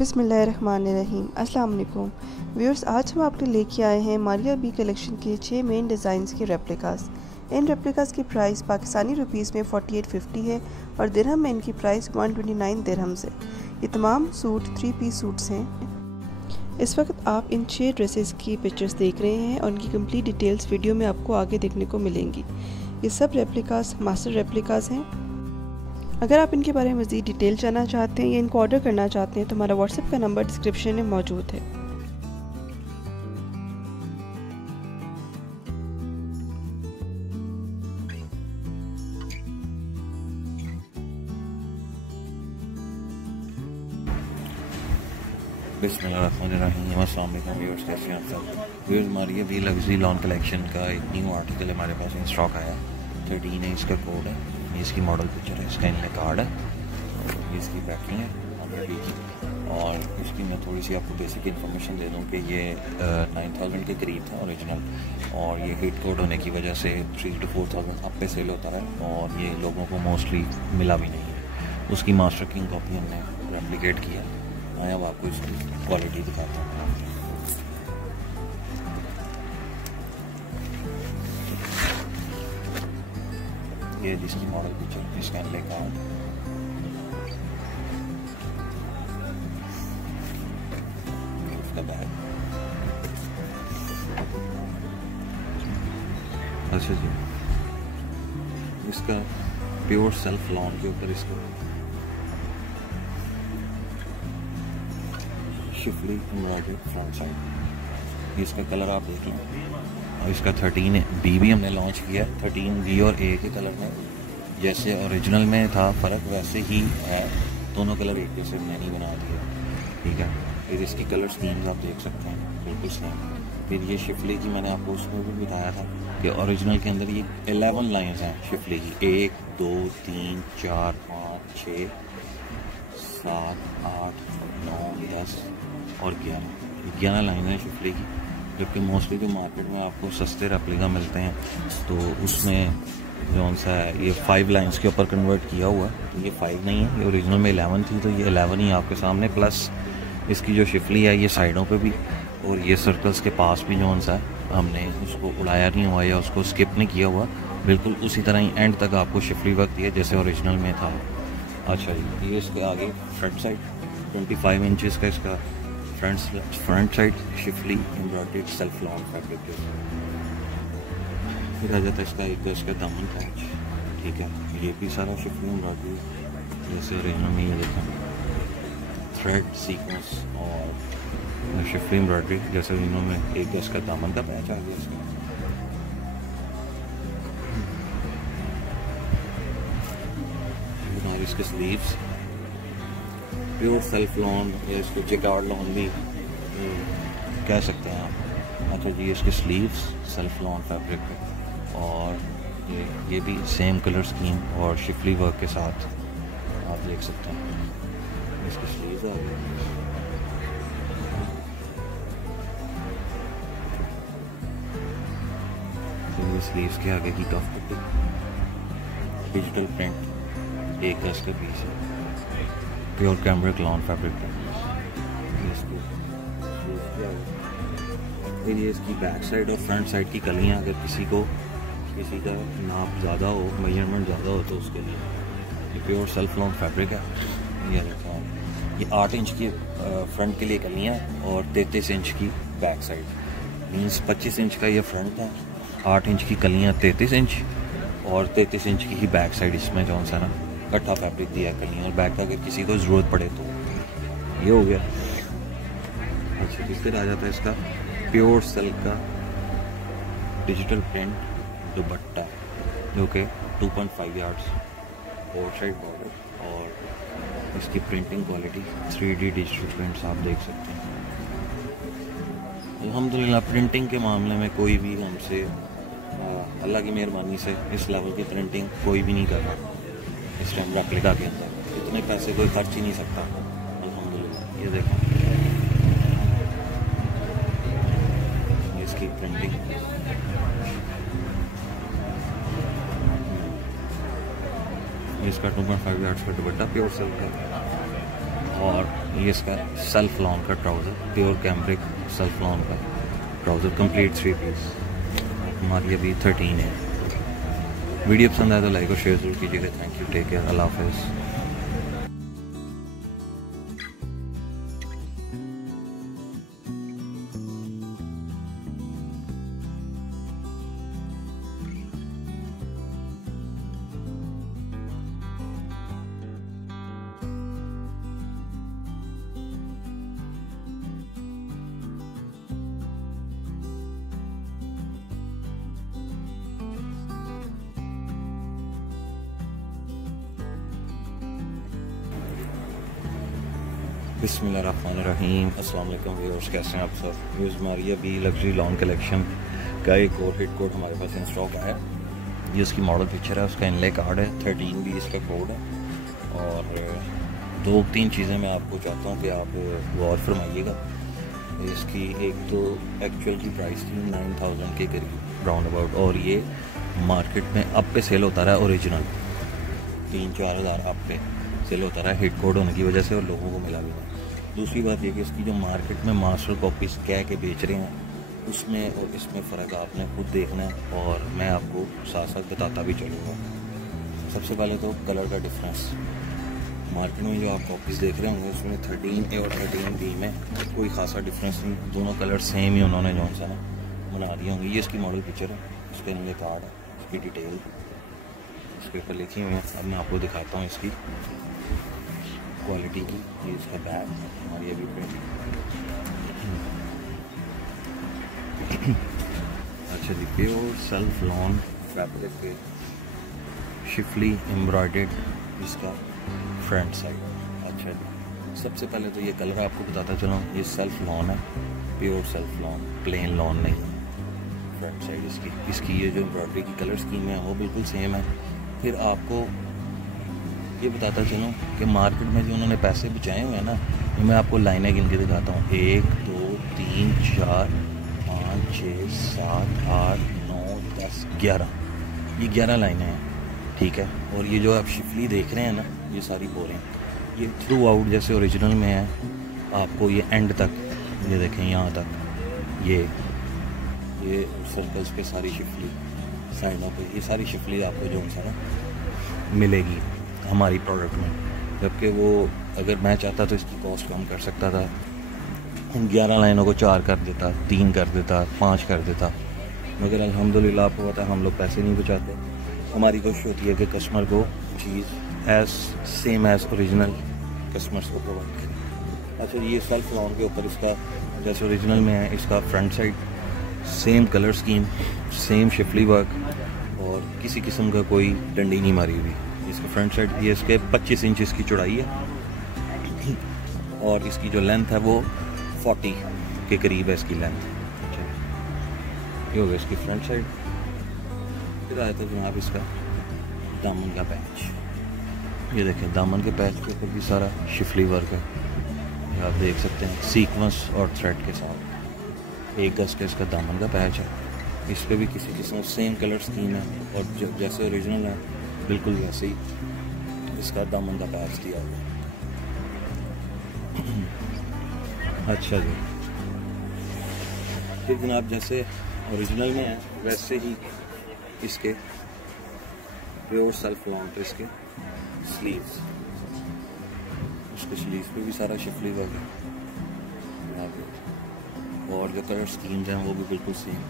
बिस्मिल्लाहिर्रहमानिर्रहीम। अस्सलाम वालेकुम व्यूअर्स, आज हम आपके लेके आए हैं मारिया बी कलेक्शन के 6 मेन डिज़ाइंस के रेप्लिकास। इन रेप्लिकास की प्राइस पाकिस्तानी रुपीस में 4850 है और दिरहम में इनकी प्राइस 129 दिरहम्स है। ये तमाम सूट 3 पीस सूट्स हैं। इस वक्त आप इन 6 ड्रेसेस की पिक्चर्स देख रहे हैं और इनकी कंप्लीट डिटेल्स वीडियो में आपको आगे देखने को मिलेंगी। ये सब रेप्लिकास मास्टर रेप्लिकास हैं। अगर आप इनके बारे में मज़ीद डिटेल जानना चाहते हैं या इनको ऑर्डर करना चाहते हैं तो हमारा व्हाट्सएप का नंबर डिस्क्रिप्शन में मौजूद है। बिस्मिल्लाहिर्रहमानिर्रहीम। अस्सलाम वालेकुम व्यूअर्स, कैसे हैं आप सब? व्यूअर्स, हमारी अभी लग्जरी लॉन कलेक्शन का एक न्यू आर्टिकल हमारे पास इन स्टॉक आया। 13 है इसका कोड है, ये इसकी मॉडल पिक्चर है, इसका इनमें कार्ड है, ये इसकी पैकिंग है और इसकी मैं थोड़ी सी आपको बेसिक इन्फॉर्मेशन दे दूँ कि ये 9000 के करीब था ओरिजिनल, और ये हिट कोड होने की वजह से 3 to 4000 अब पे सेल होता है और ये लोगों को मोस्टली मिला भी नहीं है। उसकी मास्टर किंग कॉपी हमने रेप्लिकेट किया। मैं अब आपको इसकी क्वालिटी दिखाता हूँ। ये जिसकी मॉडल पिक्चर, इसका इनले कार्ड, इसका बैग। अच्छा जी, इसका प्योर सेल्फ लॉन के ऊपर इसका शिफली एम्ब्रॉयडरी फ्रंट साइड। इसका कलर आप देख लें, और इसका 13 बी भी हमने लॉन्च किया है। 13 बी और ए के कलर में जैसे ओरिजिनल में था फ़र्क वैसे ही है, दोनों कलर एक जैसे मैंने बना दिया। ठीक है, फिर इसकी कलर स्कीम्स आप देख सकते हैं बिल्कुल सेम। फिर ये शिफली की मैंने आपको उसमें भी बताया था कि ओरिजिनल के अंदर ये 11 लाइन्स हैं शिफली की, 1 2 3 4 5 6 7 8 9 10 और 11 लाइन है शिफली की। जबकि मोस्टली जो मार्केट में आपको सस्ते रेप्लिका मिलते हैं तो उसमें जौन सा है ये 5 लाइन्स के ऊपर कन्वर्ट किया हुआ है, तो ये 5 नहीं है, ये ओरिजिनल में 11 थी, तो ये 11 ही आपके सामने। प्लस इसकी जो शिफली है ये साइडों पे भी और ये सर्कल्स के पास भी जौन सा है हमने उसको उड़ाया नहीं हुआ या उसको स्किप नहीं किया हुआ, बिल्कुल उसी तरह ही एंड तक आपको शिफली वर्क दिया जैसे ओरिजिनल में था। अच्छा जी, ये इसके आगे फ्रंट साइड 25 इंचज़ का इसका front side Schiffli embroidery self lawn fabric है। फिर आ जाता है इसका एक इसका दामन पैच। ठीक है, ये भी सारा शिफली एम्ब्रॉयडरी जैसे ओरिजिनल में ये देखें, थ्रेड सीक्वेंस और शिफली एम्ब्रॉयडरी जैसे ओरिजिनल में। एक इसका दामन का पैच आ गया इसका। और इसके स्लीव्स प्योर सेल्फ लॉन या इसको जेकार्ड लॉन भी कह सकते हैं आप। अच्छा जी, इसके स्लीव्स सेल्फ लॉन फैब्रिक है और ये भी सेम कलर स्कीम और शिफली वर्क के साथ आप देख सकते हैं। इसके स्लीव्स आ गए, तो ये स्लीव्स के आगे की कफ पट्टी डिजिटल प्रिंट एक गज का पीस है, प्योर कैमरिक लॉन फैब्रिक है। फिर ये इसकी बैक साइड और फ्रंट साइड की कलियाँ, अगर किसी का नाप ज़्यादा हो, मेजरमेंट ज़्यादा हो तो उसके लिए ये प्योर सेल्फ लॉन फैब्रिक है। ये देखो, ये 8 इंच की फ्रंट के लिए कलियाँ और 33 इंच की बैक साइड, मीन्स 25 इंच का ये फ्रंट है, 8 इंच की कलियाँ 33 इंच और 33 इंच की ही बैक साइड। इसमें जौन सा ना इकट्ठा फैब्रिक दिया है कलियाँ और बैक का, अगर किसी को ज़रूरत पड़े तो ये हो गया। अच्छा, फिर आ जाता है इसका प्योर सिल्क का डिजिटल प्रिंट दुपट्टा जो कि 2.5 यार्ड्स फोर साइड बॉर्डर, और इसकी printing quality 3D digital prints आप देख सकते हैं। अल्हम्दुलिल्लाह प्रिंटिंग के मामले में कोई भी हमसे अल्लाह की मेहरबानी से इस लेवल की प्रिंटिंग कोई भी नहीं कर रहा इस टाइम रेप्लिका के अंदर। इतने पैसे कोई खर्च ही नहीं सकता अल्हम्दुलिल्लाह। ये देखो इसकी प्रिंटिंग, इसका 2.5 यार्ड्स का दुपट्टा प्योर सिल्क है और ये इसका सेल्फ लॉन का trouser, pure cambric self lawn का ट्राउज़र, कंप्लीट 3 पीस। हमारी अभी 13 है। वीडियो पसंद आए तो लाइक और शेयर जरूर कीजिएगा। थैंक यू, टेक केयर, अल्लाह हाफ़िज़। बिस्मिल्लाहिर्रहमानिर्रहीम। अस्सलाम वालेकुम व्यूअर्स, कैसे हैं आप सब? व्यूअर्स, हमारी अभी लग्जरी लॉन कलेक्शन का एक और हिट कोड हमारे पास इन स्टॉक आया है। ये उसकी मॉडल पिक्चर है, उसका इनले कार्ड है, 13 भी इसका कोड है। और 2-3 चीज़ें मैं आपको चाहता हूँ कि आप गौर फरमाइएगा। इसकी एक तो एक्चुअल की प्राइस थी 9000 के करीब राउंड अबाउट, और ये मार्केट में अब पे सेल होता रहा है ओरिजिनल 3-4 हज़ार अब पे सेल होता रहा है हिट कोड होने की वजह से, और लोगों को मिला भी नहीं। दूसरी बात ये कि इसकी जो मार्केट में मास्टर कॉपीज कह के बेच रहे हैं, उसमें और इसमें फ़र्क आपने खुद देखना है, और मैं आपको साथ साथ बताता भी चलूँगा। सबसे पहले तो कलर का डिफरेंस। मार्केट में जो आप कॉपीज़ देख रहे होंगे उसमें 13A और 13B में कोई खासा डिफरेंस नहीं, दोनों कलर सेम ही उन्होंने जो सा ना बना दिए होंगे। ये इसकी मॉडल पिक्चर है, इसके नीचे कार्ड है, इसकी डिटेल इसके ऊपर लिखी हुई है। अब मैं आपको दिखाता हूँ इसकी क्वालिटी की। ये इसका बैग हमारी अभी प्रिंट। अच्छा जी, प्योर सेल्फ लॉन फैब्रिक पे शिफली एम्ब्रॉयडर्ड इसका फ्रंट साइड। अच्छा जी, सबसे पहले तो ये कलर आपको बताता चलूँ, ये सेल्फ लॉन है, pure self lawn, plane lawn नहीं है। फ्रंट साइड इसकी ये जो एम्ब्रॉयडरी की कलर स्कीम है वो बिल्कुल सेम है। फिर आपको ये बताता चलूँ कि मार्केट में जो उन्होंने पैसे बचाए हुए हैं ना, ये मैं आपको लाइनें गिन के दिखाता हूँ। 1 2 3 4 5 6 7 8 9 10 11, ये 11 लाइनें हैं, ठीक है। और ये जो आप शिफली देख रहे हैं ना, ये सारी बोरें, ये थ्रू आउट जैसे ओरिजिनल में है। आपको ये एंड तक, ये देखें यहाँ तक, ये सर्कल्स पे सारी शिफली, साइडों पे ये सारी शिफली आपको जो सा ना मिलेगी हमारी प्रोडक्ट में। जबकि वो अगर मैं चाहता तो इसकी कॉस्ट कम कर सकता था, 11 लाइनों को 4 कर देता, 3 कर देता, 5 कर देता, मगर अल्हम्दुलिल्लाह आपको पता है हम लोग पैसे नहीं बचाते। हमारी कोशिश होती है कि कस्टमर को चीज़ सेम एज ओरिजिनल कस्टमर्स को प्रोवाइड करें। अच्छा, ये सेल्फ लॉन के ऊपर इसका जैसे ओरिजिनल में है, इसका front side same colour scheme, same Schiffli work, और किसी किस्म का कोई डंडी नहीं मारी हुई। इसका फ्रंट साइड ये इसके 25 इंच इसकी चौड़ाई है, और इसकी जो लेंथ है वो 40 के करीब है इसकी लेंथ। अच्छा, ये हो गया इसकी फ्रंट साइड। फिर आया था जनाब इसका दामन का पैच। ये देखें, दामन के पैच के ऊपर भी सारा शिफली वर्क है, ये आप देख सकते हैं, सीक्वेंस और थ्रेड के साथ। 1 गज का इसका दामन का पैच है। इस पर भी किसी किस्म सेम कलर स्कीम है, और जैसे ओरिजिनल है बिल्कुल वैसे ही इसका दामन का पैच दिया हुआ। अच्छा जी, फिर जनाब जैसे ओरिजिनल में है वैसे ही इसके प्योर सेल्फ लॉन पे इसके स्लीव्स, उसके स्लीव्स पे भी सारा शिफली वर्क है, और जो कलर स्कीम्स हैं वो भी बिल्कुल सेम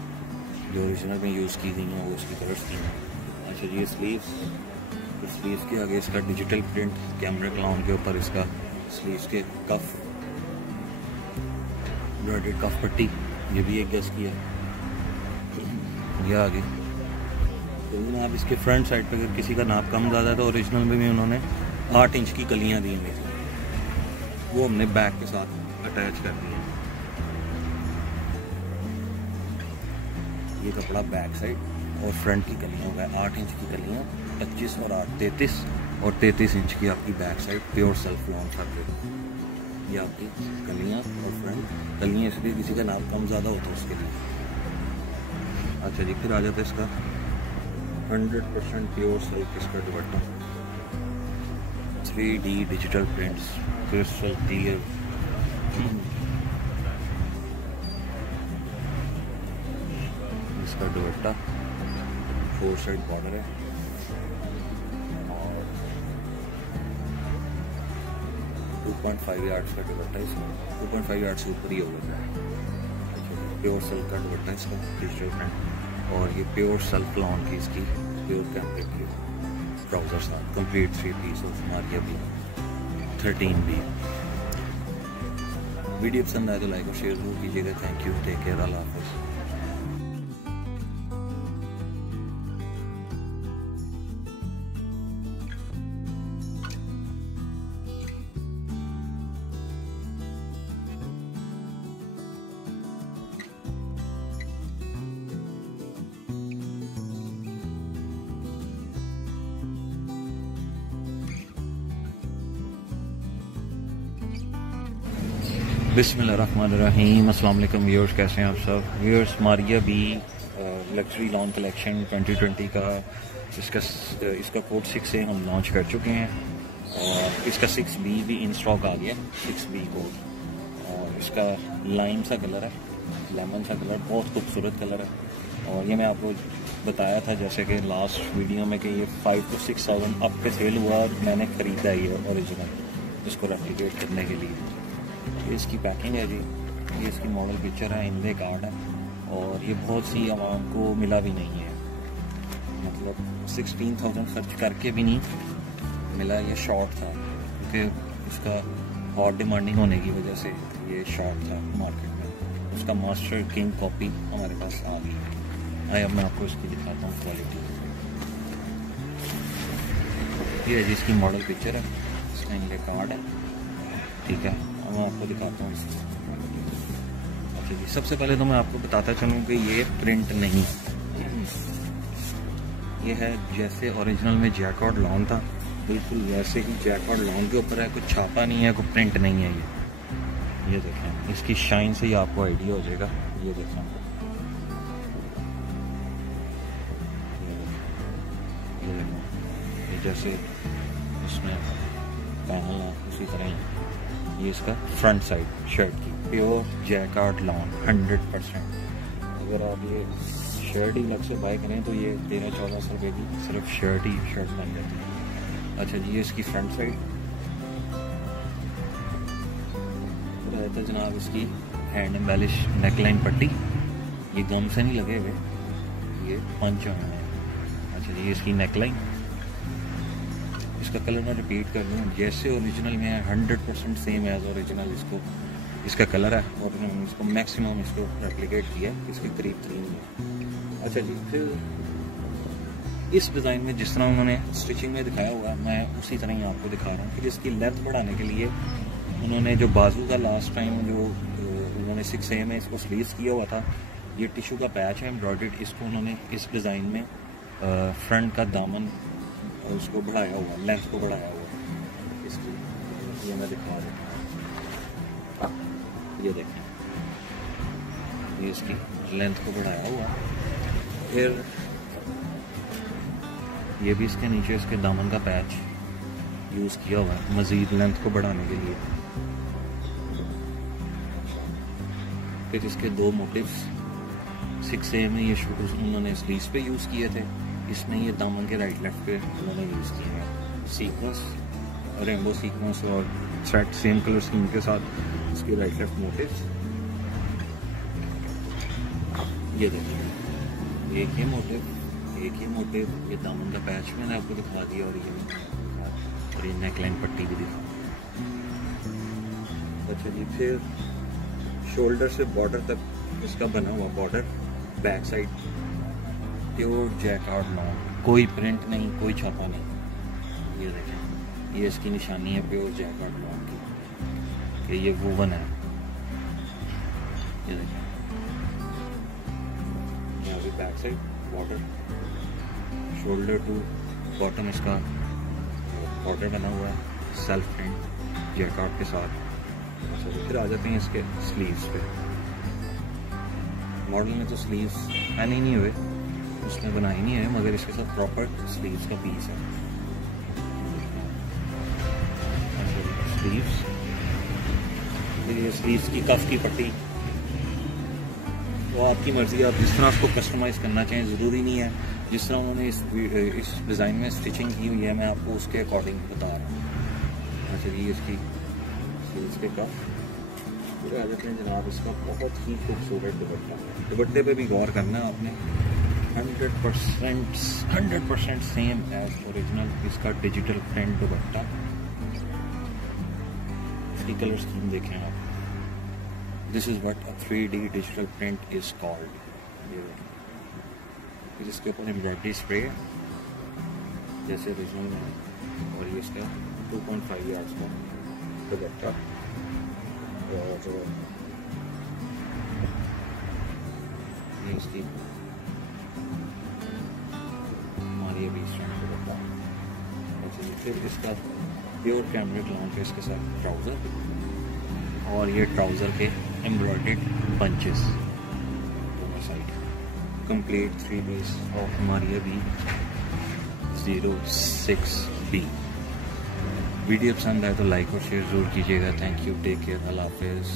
जो ओरिजिनल में यूज़ की गई हैं वो इसकी कलर स्कीम है। अच्छा जी, ये स्लीव्स के आगे इसका डिजिटल प्रिंट कैमरा क्लाउन के ऊपर इसका स्लीव्स के कफ एम्ब्रॉयडर्ड कफ पट्टी, ये भी 1 गज की है, ये आगे। तो आप इसके फ्रंट साइड पे अगर किसी का नाप कम ज़्यादा है तो ओरिजिनल में भी उन्होंने 8 इंच की कलियाँ दी हुई थी, वो हमने बैक के साथ अटैच कर दी है। ये कपड़ा बैक साइड और फ्रंट की कलियाँ हो गए, 8 इंच की कलियाँ, 25 और 8 33, और 33 इंच की आपकी back side pure self lawn fabric. ये आपकी कलियाँ और फ्रंट, कलियाँ इसलिए किसी का नाप कम ज़्यादा होता है उसके लिए। अच्छा जी, फिर आ जाता है इसका 100% प्योर सिल्क इसका दुपट्टा, 3D digital prints, crystal clear. इसका दुपट्टा 4 साइड बॉर्डर है और 2.5 यार्ड्स का दुपट्टा है इसमें, 2.5 यार्ड से ऊपर ही होगा। प्योर सिल्क का दुपट्टा इसका डिजिटल प्रिंट और ये प्योर सेल्फ लॉन की इसकी प्योर कैम्ब्रिक की ट्राउजर्स था। Complete 3 piece of Maria B 13B। Video पसंद आए तो लाइक और शेयर जरूर कीजिएगा। थैंक यू, टेक केयर, अल्लाह हाफ़िज़। बिस्मिल्लाहिर्रहमानिर्रहीम। अस्सलाम वालेकुम व्यूअर्स, कैसे हैं आप सब viewers. Maria B luxury lawn collection 2020 का इसका कोड 6 से हम लॉन्च कर चुके हैं और इसका 6B भी इन स्टॉक आ गया, 6B कोड। और इसका लाइम सा कलर है, लेमन सा कलर, बहुत खूबसूरत कलर है। और ये मैं आपको बताया था जैसे कि लास्ट वीडियो में कि ये 5 to 6 थाउजेंड अप पे सेल हुआ और मैंने ख़रीदा ये ओरिजिनल इसको रेप्लिकेट करने के लिए। ये इसकी पैकिंग है जी, ये इसकी मॉडल पिक्चर है, इनले कार्ड है और ये बहुत सी आवाम को मिला भी नहीं है, मतलब 16,000 खर्च करके भी नहीं मिला। ये शॉर्ट था क्योंकि इसका हॉट डिमांडिंग होने की वजह से ये शॉर्ट था मार्केट में। उसका मास्टर किंग कॉपी हमारे पास आ गई। आइए अब मैं आपको इसकी दिखाता हूँ क्वालिटी। ये है जी इसकी मॉडल पिक्चर है, इसका इनले कार्ड है, ठीक है। मैं आपको दिखाता हूँ। अच्छा जी, सबसे पहले तो मैं आपको बताता चलूँ कि ये प्रिंट नहीं, ये है जैसे ओरिजिनल में जैकॉर्ड लॉन था बिल्कुल वैसे ही जैकॉर्ड लॉन के ऊपर है, कुछ छापा नहीं है, कोई प्रिंट नहीं है। ये देखें, इसकी शाइन से ही आपको आइडिया हो जाएगा। ये देखें, ये जैसे इसमें पैनल है उसी तरह ये इसका फ्रंट साइड शर्ट की प्योर जैकार्ड लॉन 100%। अगर आप ये शर्ट ही अलग से बाय करें तो ये 13-14 सौ रुपये की सिर्फ शर्ट बन जाती है। अच्छा जी, ये इसकी फ्रंट साइड रहता जनाब, इसकी हैंड एम्बेलिश नेकलाइन पट्टी, ये गम से नहीं लगे हुए, ये पंच हुए हैं। अच्छा जी, ये इसकी नेकलाइन, इसका कलर मैं रिपीट कर लूँ जैसे ओरिजिनल में है 100% सेम एज ओरिजिनल इसका कलर है और उन्होंने इसको मैक्सिमम इसको रेप्लिकेट किया है इसके करीब 3 में। अच्छा जी, फिर इस डिज़ाइन में जिस तरह उन्होंने स्टिचिंग में दिखाया हुआ है मैं उसी तरह ही आपको दिखा रहा हूँ। फिर इसकी लेंथ बढ़ाने के लिए उन्होंने जो बाजू का लास्ट टाइम जो उन्होंने 6A में इसको स्लीव्स किया हुआ था, ये टिशू का पैच है एम्ब्रॉयडर्ड, इसको उन्होंने इस डिज़ाइन में फ्रंट का दामन उसको बढ़ाया हुआ, लेंथ को बढ़ाया हुआ इसकी। ये मैं दिखा देता हूँ, ये देखें, ये इसकी लेंथ को बढ़ाया हुआ। फिर ये भी इसके नीचे इसके दामन का पैच यूज़ किया हुआ है मज़ीद लेंथ को बढ़ाने के लिए। फिर इसके 2 मोटिव्स 6A में ये शूज उन्होंने स्लीव्स पे यूज़ किए थे, इसमें ये दामन के राइट लेफ्ट पे उन्होंने यूज़ किए हैं सीक्वेंस, रेनबो सीक्वेंस और थ्रेड सेम कलर स्कीम के साथ इसके राइट लेफ्ट मोटिव्स। ये देखिए, एक ही मोटिव, ये दामन का पैच मैंने आपको दिखा दिया और ये नेकलाइन पट्टी भी दिखा। अच्छा जी, फिर शोल्डर से बॉर्डर तक इसका बना हुआ border, back side pure jacquard lawn, कोई प्रिंट नहीं, कोई छापा नहीं। ये देखें, ये इसकी निशानी है प्योर जैकार्ड लॉन की कि ये वूवन है। ये देखें, यहाँ पे back side border, shoulder to bottom इसका बॉर्डर बना हुआ है सेल्फ प्रिंट जैकार्ड के साथ। अच्छा, फिर आ जाते हैं इसके स्लीव्स पे। मॉडल में तो स्लीव्स पहने ही नहीं हुए, उसने बनाई नहीं है, मगर इसके साथ प्रॉपर स्लीव्स का पीस है। स्लीव्स, ये स्लीव्स की कफ की पट्टी, तो आपकी मर्ज़ी, आप जिस तरह उसको कस्टमाइज़ करना चाहें। ज़रूरी नहीं है जिस तरह उन्होंने इस डिज़ाइन में स्टिचिंग की हुई है, मैं आपको उसके अकॉर्डिंग बता रहा हूँ। अच्छा जी, इसकी स्लीव्स के कफ पूरे आ जाते हैं जनाब। इसका बहुत ही खूबसूरत दुपट्टा, दुपट्टे पे भी गौर करना है आपने। 100% सेम एज ओरिजिनल इसका डिजिटल प्रिंट दुपट्टा। इसकी कलर स्कीम देखें आप, this is what a 3D digital print is called. फिर इसके ऊपर एम्ब्रॉयडरी स्प्रे जैसे ओरिजिनल में, और ये इसका 2.5 यार्ड्स का दुपट्टा, और ये इसकी हमारी अभी दुपट्टा। अच्छा, फिर इसका प्योर कैमरिक लॉन पे इसके साथ ट्राउज़र, और ये ट्राउज़र के एम्ब्रॉयडर्ड बंचेस दोनों साइड। कंप्लीट 3 पीस ऑफ हमारी अभी 06B। वीडियो पसंद आए तो लाइक और शेयर जरूर कीजिएगा। थैंक यू, टेक केयर, अल्लाह हाफिज़।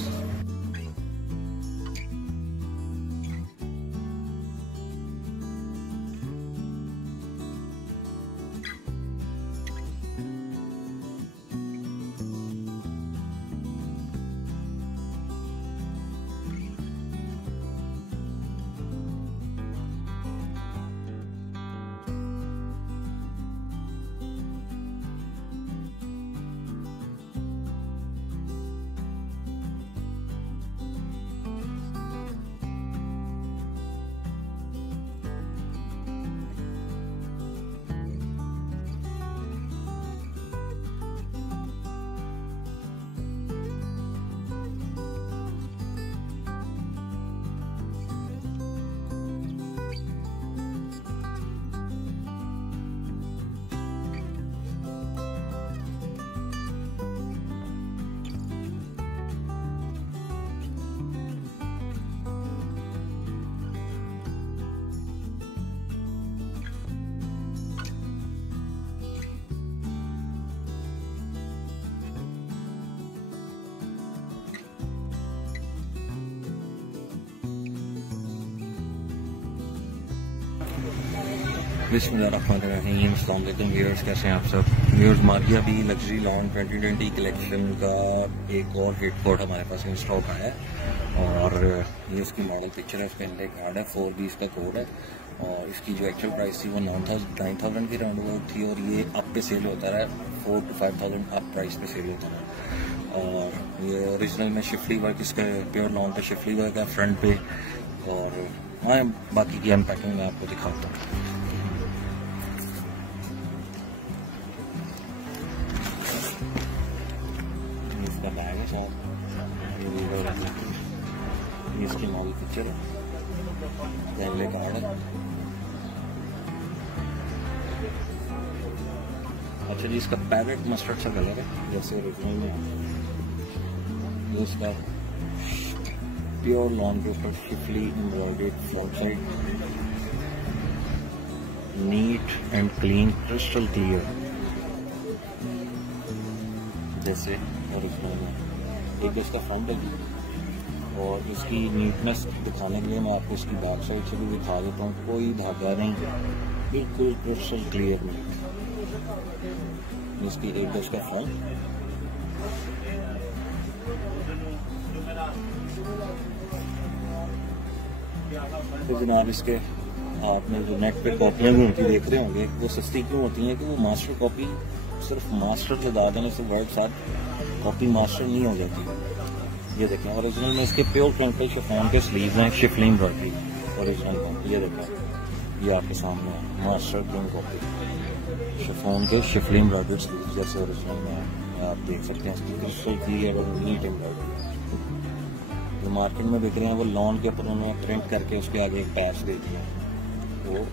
बिस्मिल्लाहिर्रहमानिर्रहीम, अस्सलाम वालेकुम व्यूअर्स, कैसे हैं आप सब viewers. Maria B luxury lawn 2020 collection का एक और हिट कोड हमारे पास इन स्टॉक आया है, और ये उसकी मॉडल पिक्चर है, इसका इंडेक कार्ड है, 4B इसका कोड है, और इसकी जो एक्चुअल प्राइस थी वो 9,000 की राउंड अबाउट थी, और ये अप पे सेल होता रहा है, 4,000 to 5,000 अप प्राइस पे सेल होता रहा। और ये ओरिजिनल में शिफली वर्क, इसका प्योर लॉन पे शिफली वर्क है फ्रंट पे, और हाँ बाकी की अनपैकिंग मैं आपको दिखाता हूँ। इसका बैग है साथ, ये इसकी मॉडल पिक्चर है, पहले कार्ड है। अच्छा जी, इसका पैरेट मस्टर्ड सा कलर है जैसे ओरिजिनल में। ये इसका प्योर लॉन के ऊपर Schiffli embroidered front side, neat and clean crystal clear जैसे ओरिजिनल में। एक इसका फ्रंट है, और इसकी नीटनेस दिखाने के लिए मैं आपको इसकी बैक साइड से भी दिखा देता हूँ। कोई धागा नहीं, बिल्कुल क्रिस्टल क्लियर नीट। इसकी एक इसका फ्रंट, तो जनाब इसके आपने जो नेट पे कॉपियाँ भी उनकी देख रहे होंगे, वो सस्ती क्यों होती हैं कि वो मास्टर कॉपी सिर्फ मास्टर लगा देने से वर्ड साथ कॉपी मास्टर नहीं हो जाती। ये देखें ओरिजिनल में इसके प्योर क्रिंकल शिफॉन के स्लीव्स हैं, शिफली एम्ब्रॉयडरी ओरिजिनल का। ये देखें, ये आपके सामने है मास्टर किंग कॉपी शिफॉन के शिफली एम्ब्रॉयडरी स्लीव्स जैसे ओरिजिनल में आप देख सकते हैं। इसकी क्रिस्टल क्लियर और नीट एम्ब्रॉयडरी। जो मार्केट में बिक रहे हैं वो लॉन के ऊपर उन्होंने प्रिंट करके उसके आगे एक पैच दे दिया, वो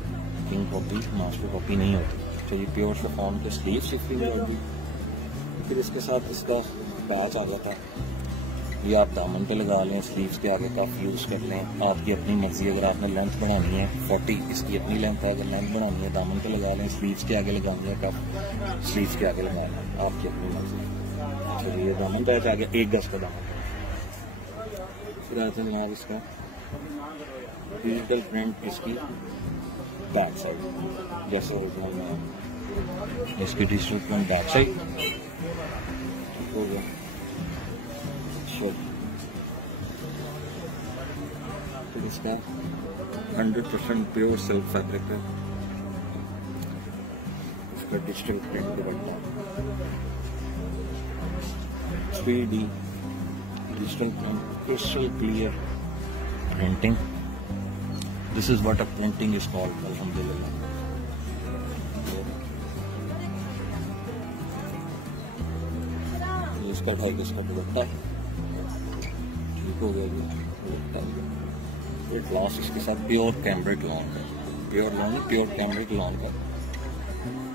किंग कॉपी मास्टर कॉपी नहीं होती। तो ये प्योर शिफॉन के स्लीव शिफली एम्ब्रॉयडरी। फिर इसके साथ इसका पैच आ जाता है, ये आप दामन पे लगा लें, स्लीव्स के आगे कफ यूज़ कर लें, आपकी अपनी मर्जी। अगर आपने लेंथ बढ़ानी है 40, इसकी अपनी लेंथ है, अगर लेंथ बढ़ानी है दामन पे लगा लें, स्लीव्स के आगे लगानी है कफ, स्लीव्स के आगे लगाना है, आपकी अपनी मर्जी। चलिए ये दामन पैच आ गया, 1 गज का दामन। फिर आते हैं जनाब इसका डिजिटल प्रिंट, इसकी बैक साइड जैसे ओरिजिनल में, इसकी डिजिटल प्रिंट बैक साइड हो गया। फिर इसका 100% प्योर सिल्क फैब्रिक है, इसका digital print dupatta 3D digital print, crystal clear printing. This is what a printing is called, alhamdulillah. इसका 2.5 गज का दुपट्टा ठीक हो गया जी। ये ग्लास इसके साथ प्योर कैम्ब्रिक लॉन का, प्योर कैम्ब्रिक लॉन का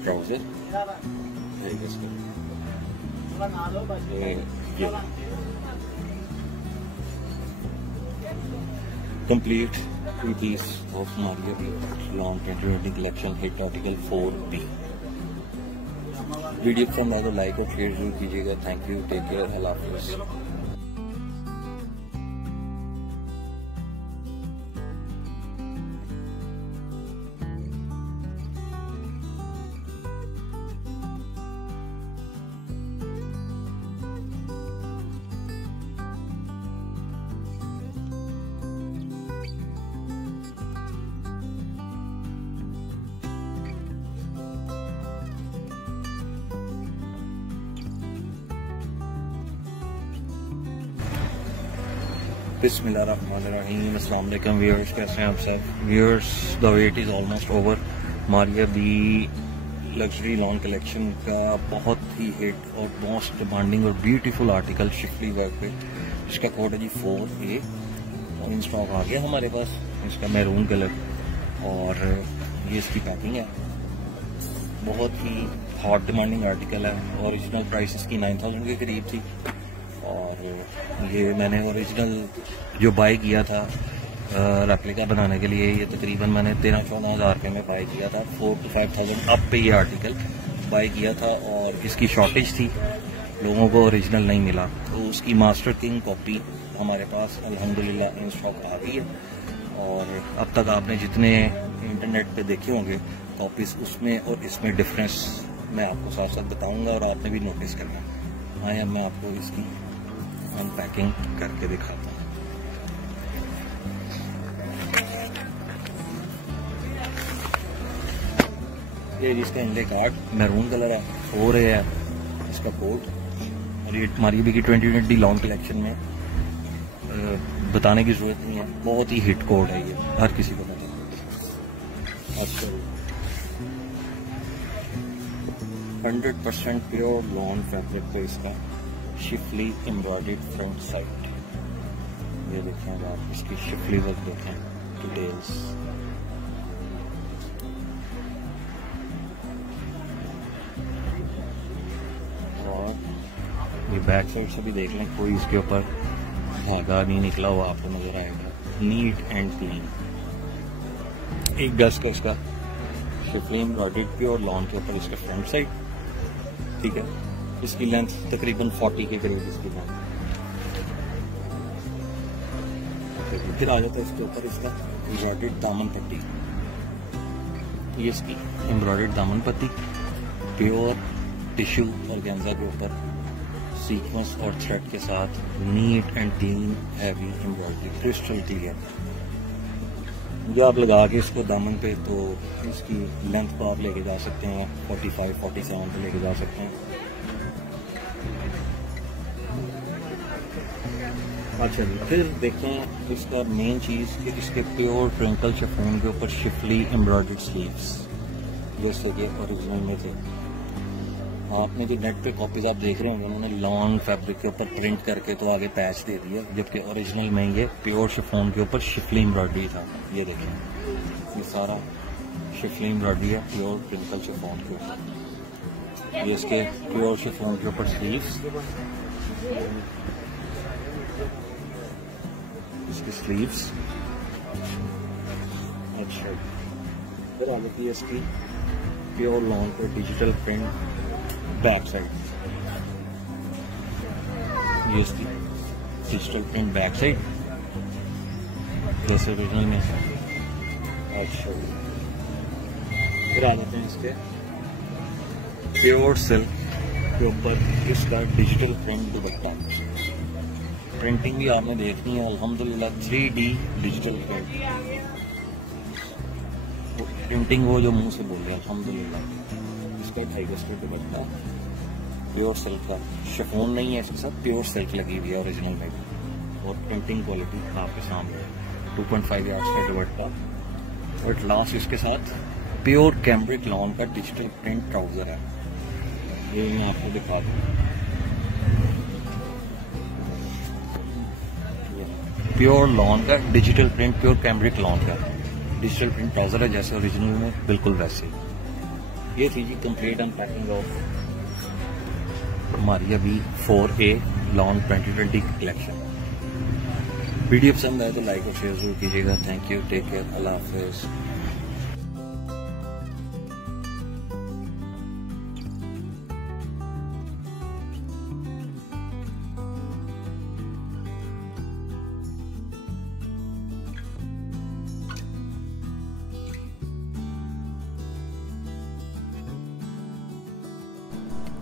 ट्राउजर 2.5 गज का। Complete piece of Maria Lawn 2020 collection hit article 4B। Video पसंद आए तो लाइक और शेयर जरूर कीजिएगा। थैंक यू, टेक केयर, अल्लाह हाफिज़। बिस्मिल्लाहिर्रहमानिर्रहीम, अस्सलाम वालेकुम व्यूअर्स, कैसे हैं आप सब viewers. The weight is almost over. Maria B luxury lawn collection का बहुत ही हिट और मोस्ट डिमांडिंग और ब्यूटीफुल आर्टिकल शिफली वर्क पे, इसका कोड है जी 4A और इन स्टॉक आ गया हमारे पास। इसका मैरून कलर और ये इसकी पैकिंग है। बहुत ही हॉट डिमांडिंग आर्टिकल है। ओरिजिनल प्राइस इसकी 9000 के करीब थी और ये मैंने ओरिजिनल जो बाय किया था रेप्लिका बनाने के लिए, ये तकरीबन मैंने 13-14 हज़ार रुपये में बाय किया था। 4 to 5,000 अप पे ये आर्टिकल बाय किया था और इसकी शॉर्टेज थी, लोगों को ओरिजिनल नहीं मिला, तो उसकी मास्टर किंग कॉपी हमारे पास अल्हम्दुलिल्लाह इन स्टॉक आ गई है। और अब तक आपने जितने इंटरनेट पे देखे होंगे कॉपीज, उसमें और इसमें डिफरेंस मैं आपको साथ साथ बताऊंगा और आपने भी नोटिस करना। आए अब मैं आपको इसकी अनपैकिंग करके दिखाता हूँ। ये जिसका इंडे कार्ड मैरून कलर है, 4A है इसका कोड और ये हमारी भी की 2020 लॉन्ग कलेक्शन में बताने की जरूरत नहीं है, बहुत ही हिट कोड है, ये हर किसी को पता है। अच्छा 100% प्योर लॉन फैब्रिक पे इसका शिफली एम्ब्रॉयडर्ड फ्रंट साइड, ये देखें आप, इसकी शिफली वर्क देखें, डिटेल्स। और ये बैक साइड से भी देख लें, कोई इसके ऊपर धागा नहीं निकला हुआ आपको नजर आएगा, नीट एंड क्लीन। 1 गज का इसका शिफली एम्ब्रॉयडर्ड प्योर लॉन के ऊपर इसका फ्रंट साइड, ठीक है। इसकी लेंथ तकरीबन 40 के करीब इसकी लेंथ। फिर आ जाता है इसके ऊपर इसका एम्ब्रॉयडर्ड दामन पट्टी, ये इसकी एम्ब्रॉयडर्ड दामन पट्टी प्योर टिश्यू ऑर्गेन्जा के ऊपर सीक्वेंस और थ्रेड के साथ neat and clean heavy embroidery crystal clear. जो आप लगा के इसको दामन पे, तो इसकी लेंथ को आप लेके जा सकते हैं 45-47 पे लेके जा सकते हैं। अच्छा जी, फिर देखें इसका मेन चीज़ कि इसके प्योर ट्विंकल शिफॉन के ऊपर शिफली एम्ब्रॉयडर्ड स्लीव्स जैसे कि ओरिजिनल में थे। आपने जो नेट पे कॉपीज आप देख रहे होंगे, उन्होंने लॉन्ग फैब्रिक के ऊपर प्रिंट करके तो आगे पैच दे दिया, जबकि ओरिजिनल में ये प्योर शिफॉन के ऊपर शिफली एम्ब्रॉयडरी था। ये देखें, ये सारा शिफली एम्ब्रॉयडरी है प्योर ट्विंकल शिफॉन के ऊपर। ये इसके प्योर शिफॉन के ऊपर स्लीव्स, इसकी स्लीव्स। अच्छा, फिर आ जाती है इसकी प्योर लॉन्ग पर डिजिटल प्रिंट बैक साइड। ये इसकी डिजिटल प्रिंट बैक साइड जैसे ओरिजिनल में। अच्छा, फिर आ जाते हैं इसके प्योर सिल्क के ऊपर इसका डिजिटल प्रिंट दुपट्टा। प्रिंटिंग भी आपने देखनी है अल्हम्दुलिल्लाह 3D डिजिटल प्रिंटिंग, वो जो मुंह से बोल रहे हैं अल्हम्दुलिल्लाह। इसका 2.5 गज का दुपट्टा प्योर सिल्क का, शिफॉन नहीं है इसके साथ, प्योर सिल्क लगी हुई है ओरिजिनल में, और प्रिंटिंग क्वालिटी आपके सामने। 2.5 यार्ड्स का दुपट्टा और लास्ट इसके साथ प्योर कैम्ब्रिक लॉन का डिजिटल प्रिंट ट्राउजर है। ये मैं आपको दिखा दूँ, प्योर लॉन का digital print, pure cambric lawn का डिजिटल प्रिंट ट्राउजर है, जैसे ओरिजिनल में बिल्कुल वैसे ही। ये थी जी complete unpacking of Maria B 4A lawn 2020 collection. Video पसंद आए तो लाइक और शेयर जरूर कीजिएगा। Thank you, take care, Allah हाफिज।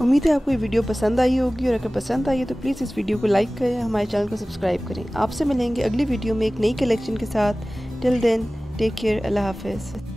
उम्मीद है आपको ये वीडियो पसंद आई होगी, और अगर पसंद आई है तो प्लीज़ इस वीडियो को लाइक करें, हमारे चैनल को सब्सक्राइब करें। आपसे मिलेंगे अगली वीडियो में एक नई कलेक्शन के साथ। टिल देन टेक केयर, अल्लाह हाफिज़।